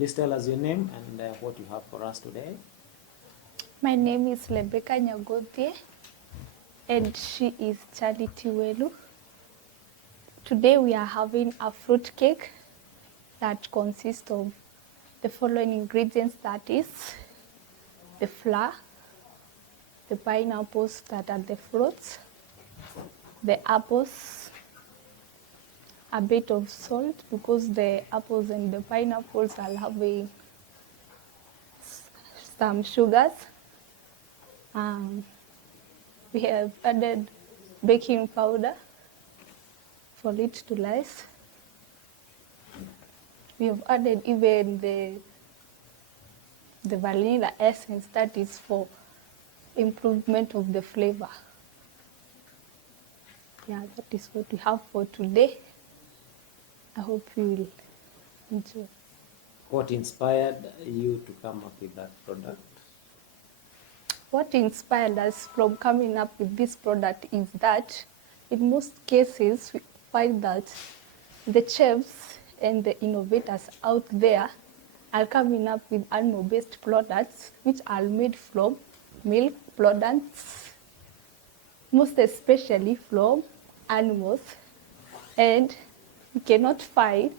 Please tell us your name and what you have for us today. My name is Rebecca Nyagothie, and she is Charity Welu. Today we are having a fruit cake that consists of the following ingredients, that is the flour, the pineapples that are the fruits, the apples, a bit of salt because the apples and the pineapples are having some sugars. We have added baking powder for it to rise. We have added even the vanilla essence, that is for improvement of the flavor. Yeah, that is what we have for today. I hope you will enjoy. What inspired you to come up with that product? What inspired us from coming up with this product is that in most cases we find that the chefs and the innovators out there are coming up with animal-based products which are made from milk products, most especially from animals, and we cannot find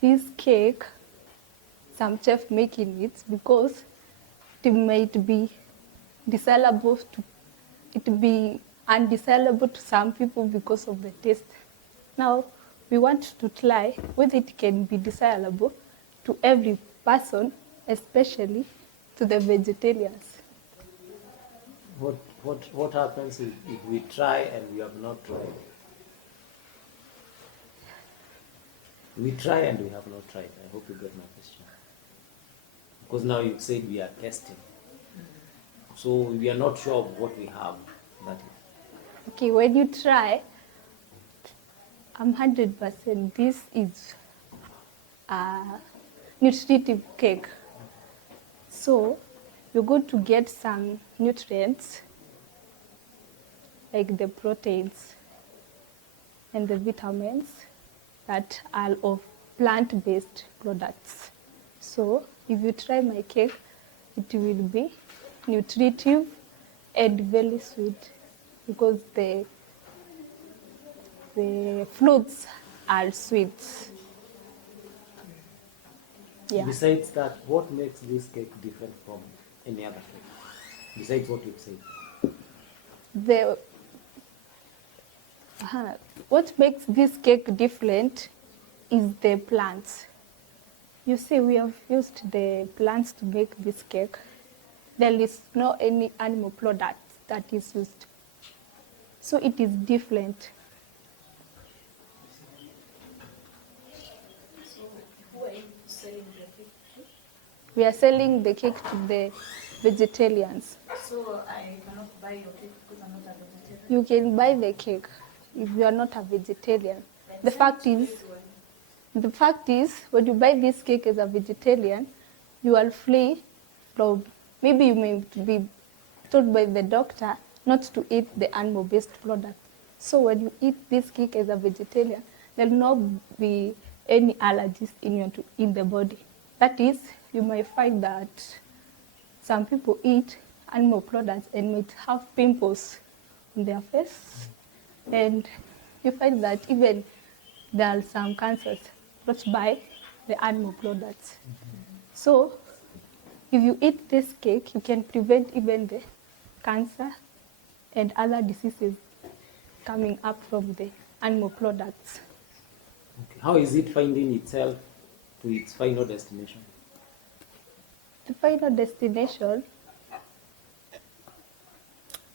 this cake, some chef making it, because it might be desirable to, it be undesirable to some people because of the taste. Now we want to try whether it can be desirable to every person, especially to the vegetarians. What happens if we try and we have not tried? We try and we have not tried. I hope you get my question. Because now you said we are testing. So we are not sure of what we have. That is. Okay, when you try, I'm 100% this is a nutritive cake. So you're going to get some nutrients like the proteins and the vitamins that are of plant-based products. So if you try my cake, it will be nutritive and very sweet because the fruits are sweet. Yeah. Besides that, what makes this cake different from any other cake? Besides what you've said. What makes this cake different is the plants. You see, we have used the plants to make this cake. There is no any animal product that is used. So it is different. So who are you selling the cake to? We are selling the cake to the vegetarians. So I cannot buy your cake because I'm not a vegetarian? You can buy the cake if you are not a vegetarian. The fact is, when you buy this cake as a vegetarian, you are free from, maybe you may be told by the doctor not to eat the animal-based product. So when you eat this cake as a vegetarian, there will not be any allergies in the body. That is, you might find that some people eat animal products and might have pimples on their face. And you find that even there are some cancers brought by the animal products. So if you eat this cake, you can prevent even the cancer and other diseases coming up from the animal products. Okay. How is it finding itself to its final destination? The final destination,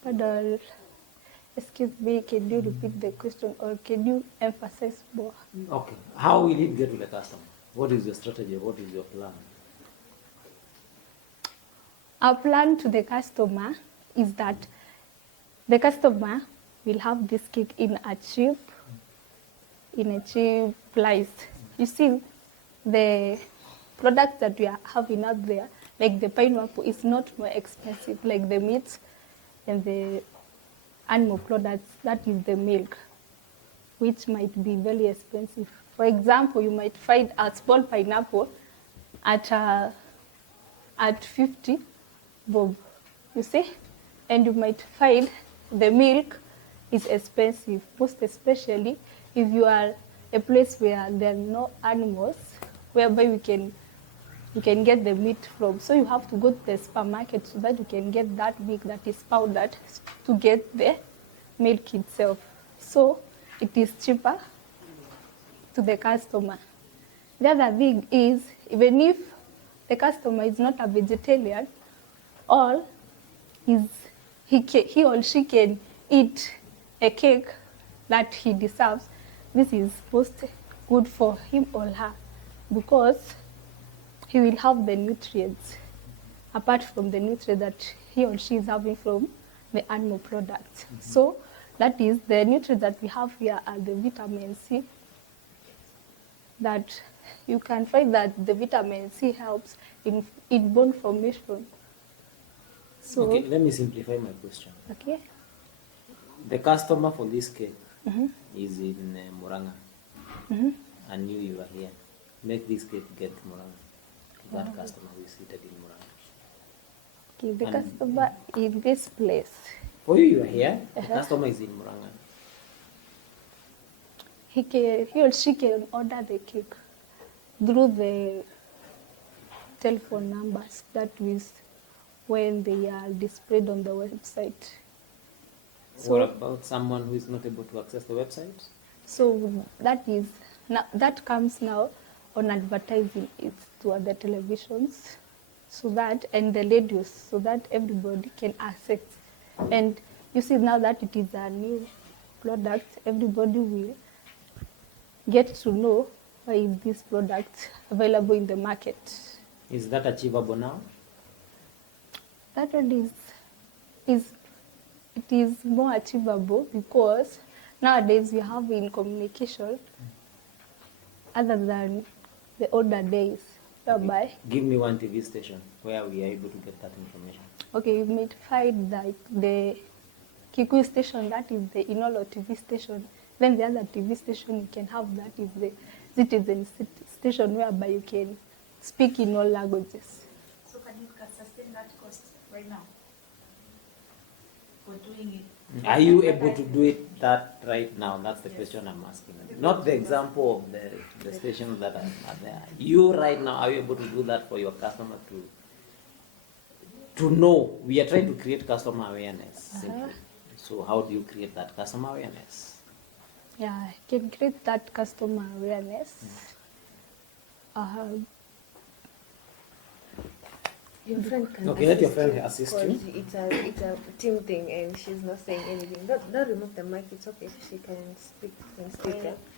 pardon, excuse me, can you repeat the question or can you emphasize more? Okay. How will it get to the customer? What is your strategy? What is your plan? Our plan to the customer is that the customer will have this cake in a cheap price. You see, the products that we are having out there, like the pineapple, is not more expensive like the meat and the animal products, that is the milk, which might be very expensive. For example, you might find a small pineapple at 50 bob, you see, and you might find the milk is expensive, most especially if you are a place where there are no animals whereby we can get the meat from. So you have to go to the supermarket so that you can get that milk that is powdered to get the milk itself. So it is cheaper to the customer. The other thing is, even if the customer is not a vegetarian, or he or she can eat a cake that he deserves, this is most good for him or her, because he will have the nutrients apart from the nutrients that he or she is having from the animal products. So that is the nutrients that we have here are the vitamin C, that you can find that the vitamin C helps in bone formation. So, Okay, let me simplify my question. okay. The customer for this cake is in Muranga, and you are here. Make this cake get to Muranga. That customer who is seated in Muranga. Okay, the And- customer in this place, For you are here, the customer is in Muranga. he or she can order the cake through the telephone numbers that is when they are displayed on the website. What about someone who is not able to access the website? So that comes now on advertising it to other televisions, so that, and the radios, so that everybody can access. And you see, now that it is a new product, everybody will get to know why is this product available in the market. Is that achievable now? That one it is more achievable, because nowadays we have in communication other than the older days, whereby, Give me one TV station where we are able to get that information. okay, you might find like the Kikuyu station, that is the Inolo TV station. Then the other TV station you can have, that is the Citizen station, whereby you can speak in all languages. So can you sustain that cost right now for doing it? Are you able to do it that right now? That's the question I'm asking. Not the example of the stations that are there. You right now, are you able to do that for your customer to know? We are trying to create customer awareness simply. So how do you create that customer awareness? Yeah, I can create that customer awareness. Your friend can Okay, let your assist friend you, assist because you. it's a team thing and she's not saying anything. Don't remove the mic, it's okay. She can speak and speak.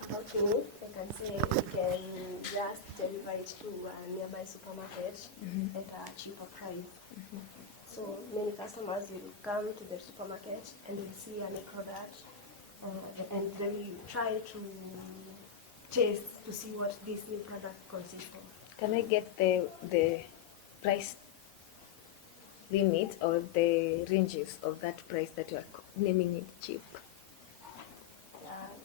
About me, I can say we can just deliver it to a nearby supermarket at a cheaper price. So many customers will come to the supermarket and will see a new product, and they will try to taste to see what this new product consists of. Can I get the price limit or the ranges of that price that you are naming it cheap?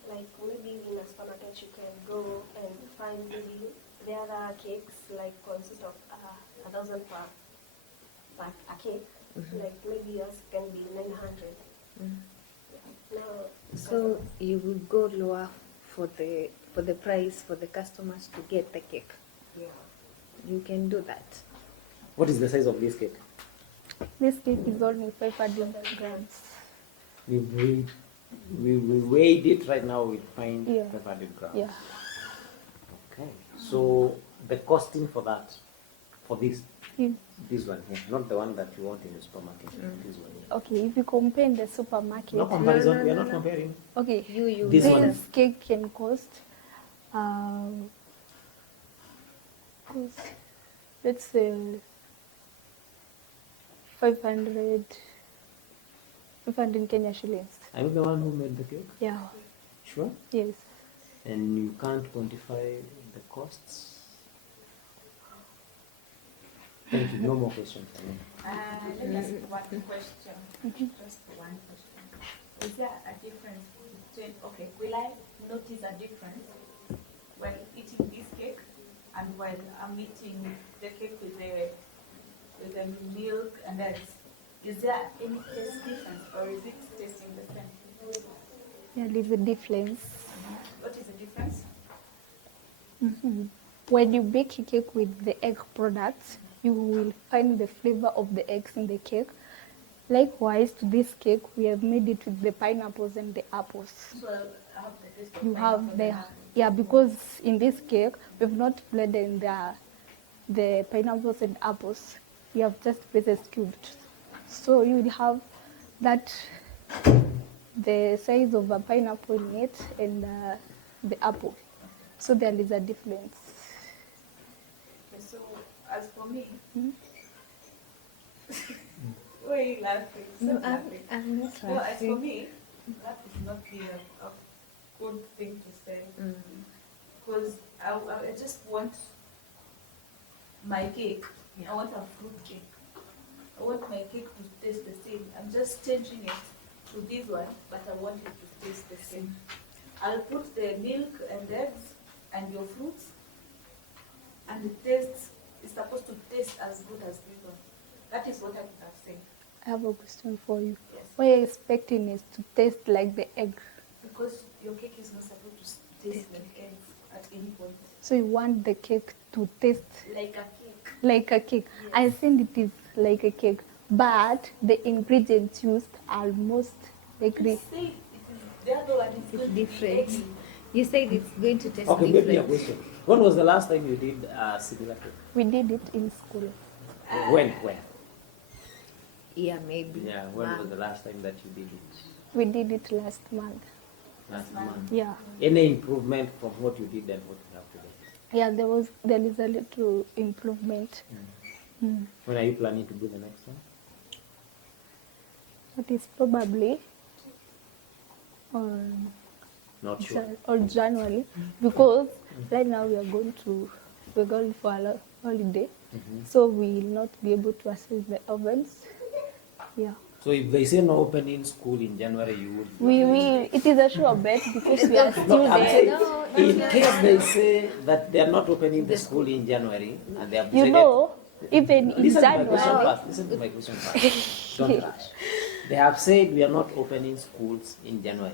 Like maybe in a supermarket you can go and find maybe there are cakes like consist of 1,000 per a cake. Like maybe yours can be 900. Now, So you will go lower for the price for the customers to get the cake. yeah. You can do that. What is the size of this cake? This cake is only 500 grams. We weighed it right now. We find Yeah. 500 grams. Yeah. Okay. So the costing for that, for this If, this one here, not the one that you want in the supermarket. This one here. okay, if you compare in the supermarket, No comparison. no, we are no, not no. comparing. okay, You This this one. cake can cost, let's say 500 Kenya shillings. Are you the one who made the cake? Yeah, Sure. yes. And you can't quantify the costs? Thank you. No more questions for me. Let me ask one question. Just one question. Is there a difference between, okay, will I notice a difference when eating this cake and and while I'm eating the cake with the milk and eggs, is there any taste difference or is it tasting the same? Yeah, there's a difference. What is the difference? When you bake a cake with the egg products, you will find the flavor of the eggs in the cake. Likewise, to this cake, we have made it with the pineapples and the apples. So I have the taste of You pineapple have and the, apple. yeah, because in this cake, we've not blended in the pineapples and apples. We have just pieces cubed. So you will have that, the size of a pineapple in it and the apple. So there is a difference. Okay, so as for me, why are you laughing? Stop laughing. I'm not No, as for laughing. me, that is not be a good thing to say. Because I just want my cake. I want a fruit cake. I want my cake to taste the same. I'm just changing it to this one, but I want it to taste the same. I'll put the milk and eggs and your fruits, and the taste is supposed to taste as good as this one. That is what I would have said. I have a question for you. Yes. What you're expecting is to taste like the egg. Because your cake is not supposed to taste like eggs at any point. So you want the cake to taste Like a cake. like a cake. Yes. I think it is like a cake, but the ingredients used are most like You this. say it is the other one is It's going to be different. eggy. You said it's going to taste Okay, maybe a different. question. When was the last time you did a similar cake? We did it in school. When? Yeah, maybe. Yeah, when was the last time that you did it? We did it last month. Last month. Yeah. Any improvement from what you did and what you have today? Yeah, there is a little improvement. When are you planning to do the next one? That is probably Not sure. or January, because right now we're going for a holiday, so we will not be able to access the ovens. Yeah. So if they say no opening school in January, you would. It is a sure bet because we are No, still I'm there. saying, No, in case they say that they are not opening the school in January and they have You decided. know, even in Listen to my question January, first. Listen to my question first. Don't rush. They have said we are not opening schools in January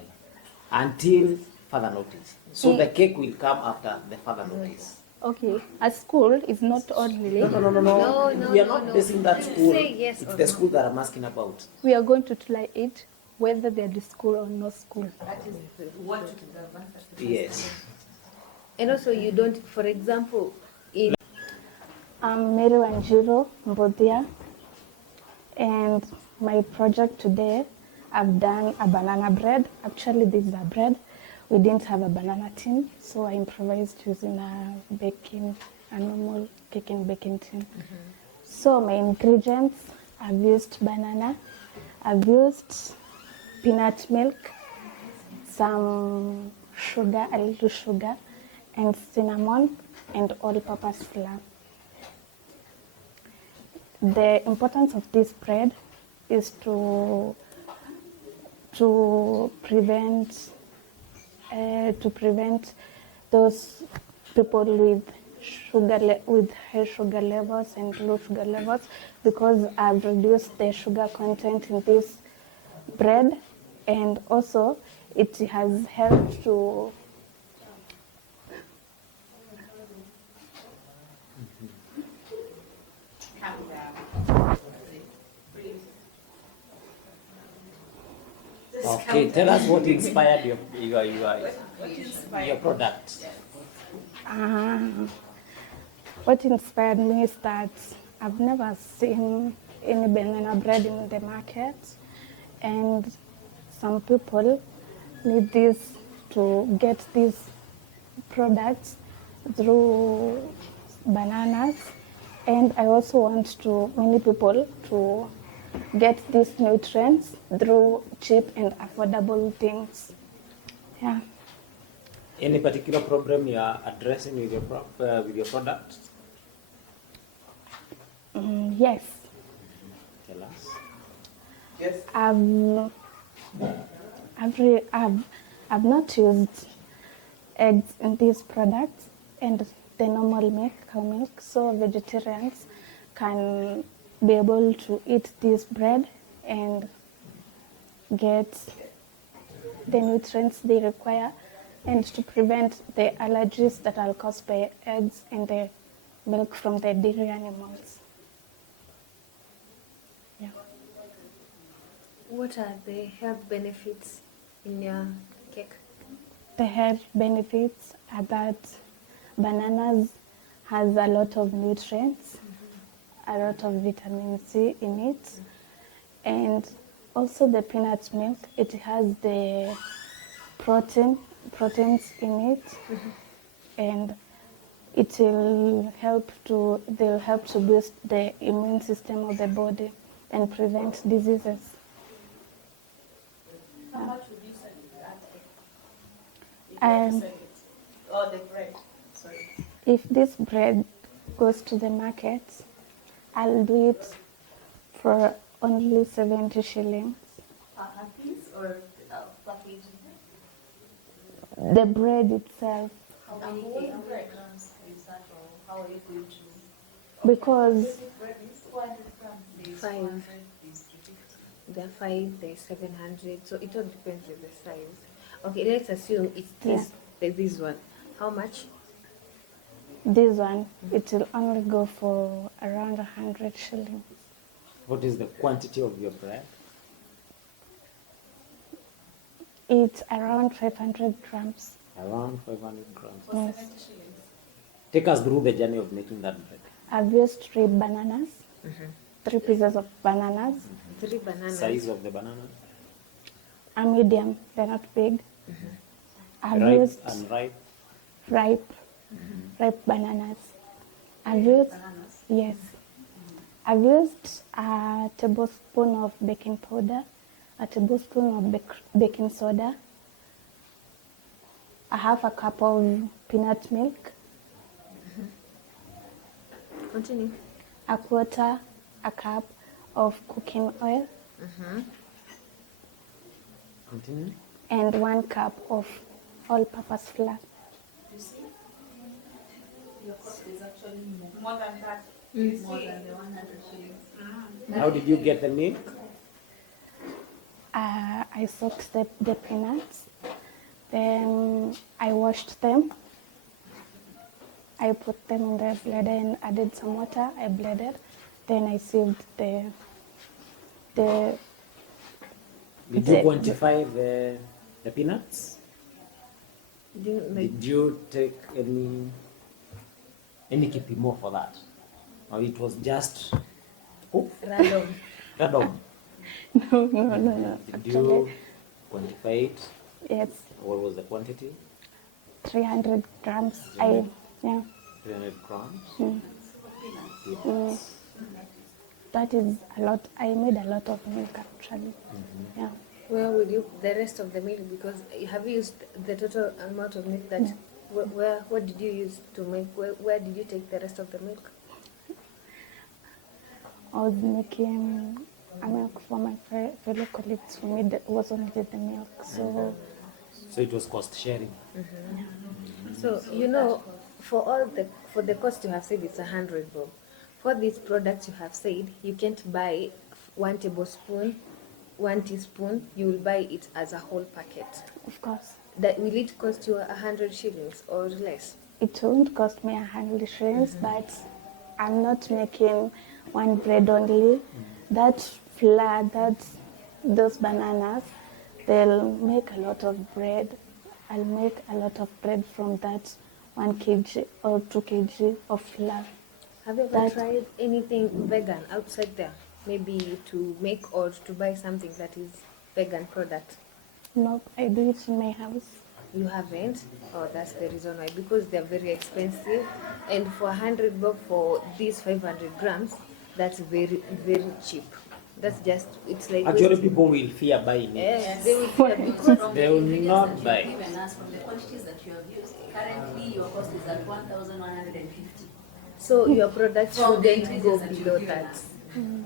until further notice. So the cake will come after the further notice. okay, a school is not only, No. No, We are no, not no. basing that school. Say yes It's or the no. school that I'm asking about. we are going to try it whether there is school or no school. That is what would have answered. Yes. And also, you don't, for example, in I'm Mary Wanjiro Mbodia, and my project today, I've done a banana bread. Actually, this is a bread. We didn't have a banana tin, so I improvised using a normal cake and baking tin. So my ingredients, I've used banana, I've used peanut milk, some sugar, a little sugar, and cinnamon, and all-purpose flour. The importance of this bread is to prevent those people with with high sugar levels and low sugar levels, because I've reduced the sugar content in this bread, and also it has helped to Calm down. Breathe. Just Okay, calm tell down. us what inspired your What inspired product. What inspired me is that I've never seen any banana bread in the market, and some people need this to get these products through bananas, and I also want many people to get these nutrients through cheap and affordable things. Yeah. Any particular problem you are addressing with your product? Yes. Tell us. Yes. I've not used eggs in these products, and the normal milk, cow milk, so vegetarians can be able to eat this bread and get the nutrients they require, and to prevent the allergies that are caused by eggs and the milk from the dairy animals. Yeah. What are the health benefits in your cake? The health benefits are that bananas has a lot of nutrients, a lot of vitamin C in it, and also the peanut milk, it has the proteins in it, and they'll help to boost the immune system of the body and prevent diseases. How much would you sell that cake? If you Um, had to sell it? Or the bread, sorry. If this bread goes to the market, I'll do it for only 70 shillings. Per piece or per kg? The bread itself, How many grams is that, or how are you going to? because Bread is 400 grams. 5. There are 5, there are 700, so it all depends on the size. Okay, let's assume it's this one. How much? this one, it will only go for around 100 shillings. What is the quantity of your bread? It's around 500 grams. Around 500 grams. Yes. 70 shillings. Take us through the journey of making that bread. I've used 3 bananas, 3 pieces of bananas, 3 bananas. Size of the banana? a medium, they're not big. I've Ripe used and ripe. ripe bananas. I've used, yes. I've used a tablespoon of baking powder, a tablespoon of baking soda, a half a cup of peanut milk, Continue. a quarter a cup of cooking oil, Continue. and 1 cup of all-purpose flour. You see? Your cost is actually more than that. More than the 100 shillings. How did you get the milk? I soaked the peanuts, then I washed them. I put them in the blender and added some water. I blended, then I sieved the Did you quantify the peanuts? Did you take any kipimo for that? Or it was just Random. random? no. Did you quantify it? Yes, What was the quantity? 300 grams. 300 grams? Peanuts. That is a lot. I made a lot of milk actually. Yeah. Where will you the rest of the milk? Because have you used the total amount of milk that? What did you use to make? Where did you take the rest of the milk? I was making a milk for my fellow colleagues. For me, that was only the milk. So So it was cost sharing. So for the cost you have said it's 100 bob. For these products you have said you can't buy 1 tablespoon, 1 teaspoon. You will buy it as a whole packet. of course, That will it cost you 100 shillings or less? it won't cost me 100 shillings, but I'm not making one bread only. That flour, those bananas, they'll make a lot of bread. I'll make a lot of bread from that 1 kg or 2 kg of flour. Have you ever tried anything vegan outside there? Maybe to make or to buy something that is vegan product? No, I do it in my house. You haven't? Oh, that's the reason why. Because they're very expensive, and for 100 bob for these 500 grams, that's very, very cheap. That's just, it's like... Actually, people will fear buying it. Yes, they will fear because They will not buy it. Even as from the quantities that you have used, currently your cost is at 1,150. so your products From the shouldn't go ingredients that below you've given that. us.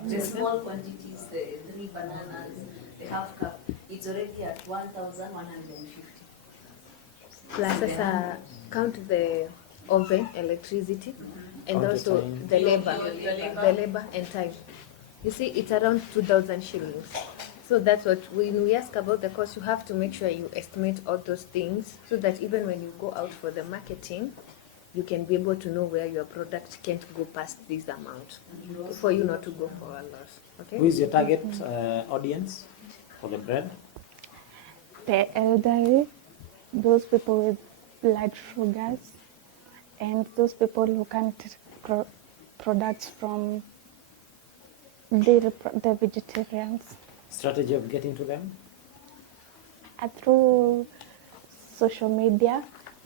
The small quantities, the 3 bananas, the half cup, it's already at 1,150. Plus, count the oven, electricity, and Counter also time. the labor, Your labor. the labor and time. You see, it's around 2,000 shillings. So that's what, when we ask about the cost, you have to make sure you estimate all those things so that even when you go out for the marketing, you can be able to know where your product can't go past this amount for you not to go for a loss. Okay? Who is your target audience for the bread? The elderly, those people with blood sugars, and those people who can't grow products from the vegetarians. Strategy of getting to them? Through social media,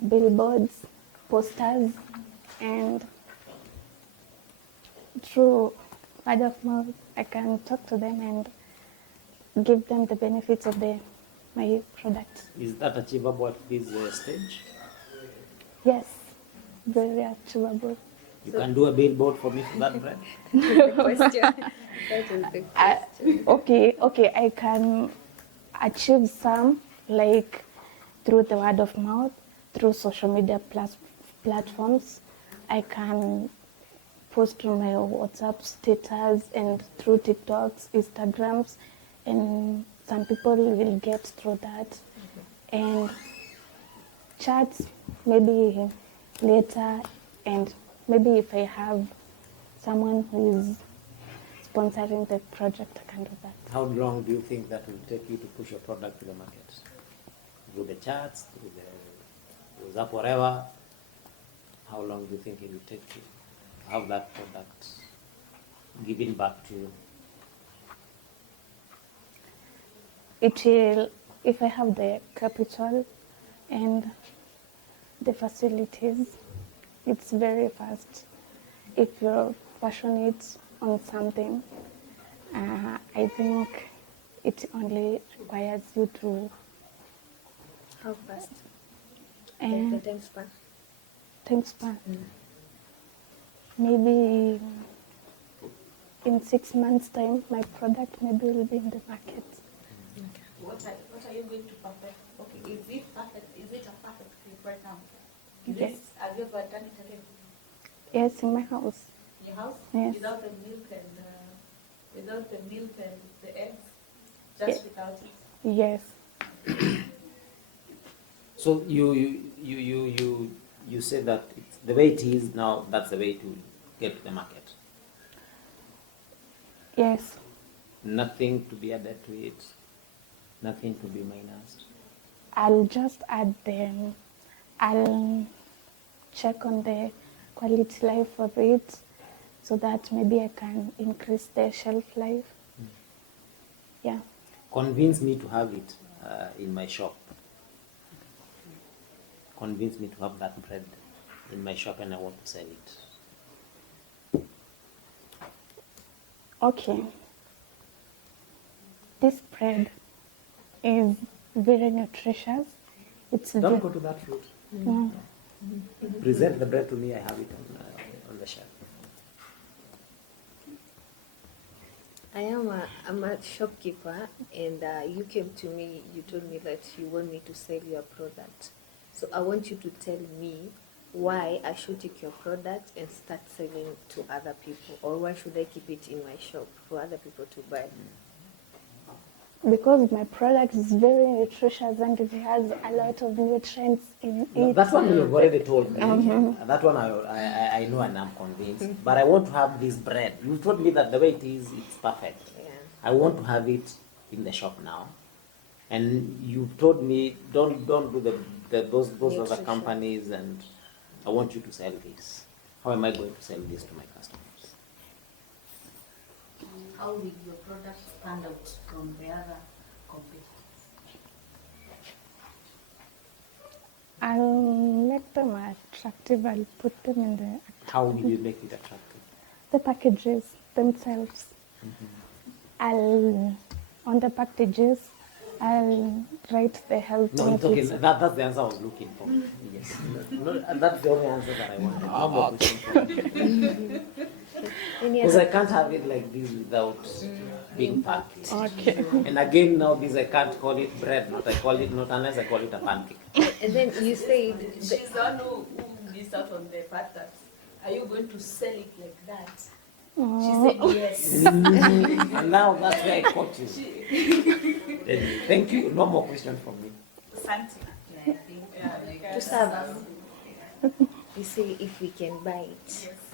billboards, posters, and through word of mouth, I can talk to them and give them the benefits of my product. Is that achievable at this stage? Yes, very achievable. You can do a billboard for me for that bread? The question. That is the question. Okay, I can achieve some, like through the word of mouth, through social media platforms. I can post on my WhatsApp status and through TikToks, Instagrams, and some people will get through that. And chats, maybe later, and maybe if I have someone who is sponsoring the project, I can do that. How long do you think that will take you to push your product to the market? Through the charts, through the WhatsApp, whatever? How long do you think it will take you to have that product given back to you? It will, if I have the capital and the facilities, it's very fast. If you're passionate on something, I think it only requires you to. How fast? The And time span. time span. Maybe in 6 months' time, my product maybe will be in the market. What are you going to perfect? Okay, is it perfect? Is it a perfect cake right now? Yes. Have you ever done it again? Yes, in my house. Your house? Yes. Without the milk and the eggs? Just without it? Yes. So you say that it's the way it is now, that's the way to get to the market. Yes. Nothing to be added to it, nothing to be minused. I'll just add them. I'll check on the quality life of it so that maybe I can increase the shelf life. Yeah. Convince me to have it in my shop. Convince me to have that bread in my shop and I want to sell it. Okay. This bread is very nutritious. It's Don't go to that fruit. No. Present the bread to me, I have it on the shelf. I'm a shopkeeper, and you came to me, you told me that you want me to sell your product. So I want you to tell me why I should take your product and start selling to other people, or why should I keep it in my shop for other people to buy? Because my product is very nutritious and it has a lot of nutrients in it. That one you've already told me. That one I know and I'm convinced. But I want to have this bread. You told me that the way it is, it's perfect. Yeah. I want to have it in the shop now. And you told me don't do those other Nutrition. companies, and I want you to sell this. How am I going to sell this to my customers? How will your product stand out from the other competitors? I'll make them attractive. I'll put them in How will you make it attractive? the packages themselves. On the packages, I'll write the health No, it's okay. benefits. That's the answer I was looking for. Yes. And that's the only answer that I wanted. No more question. Because I can't have it like this without being packaged. Okay. And again, now this I can't call it bread, not I call it not unless I call it a pancake. And then you said, She's the one who missed out on the part that, are you going to sell it like that? She said yes. And now that's where I caught you. Thank you. No more questions from me. Santi. Yeah, I think Yeah, To serve. You say if we can buy it. Yes.